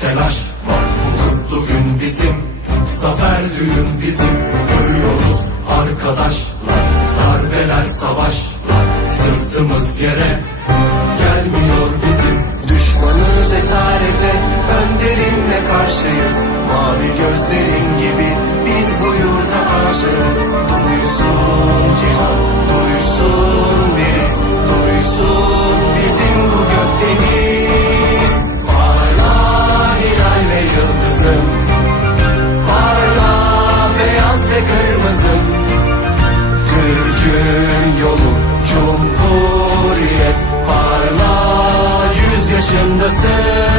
telaş var. Bu kutlu gün bizim Zafer düğün bizim. Görüyoruz arkadaşlar Darbeler savaşlar. Sırtımız yere Gelmiyor bizim. Düşmanız esarete Önderimle karşıyız. Mavi gözlerin gibi Türk'ün yolu Cumhuriyet Parla yüz yaşındasın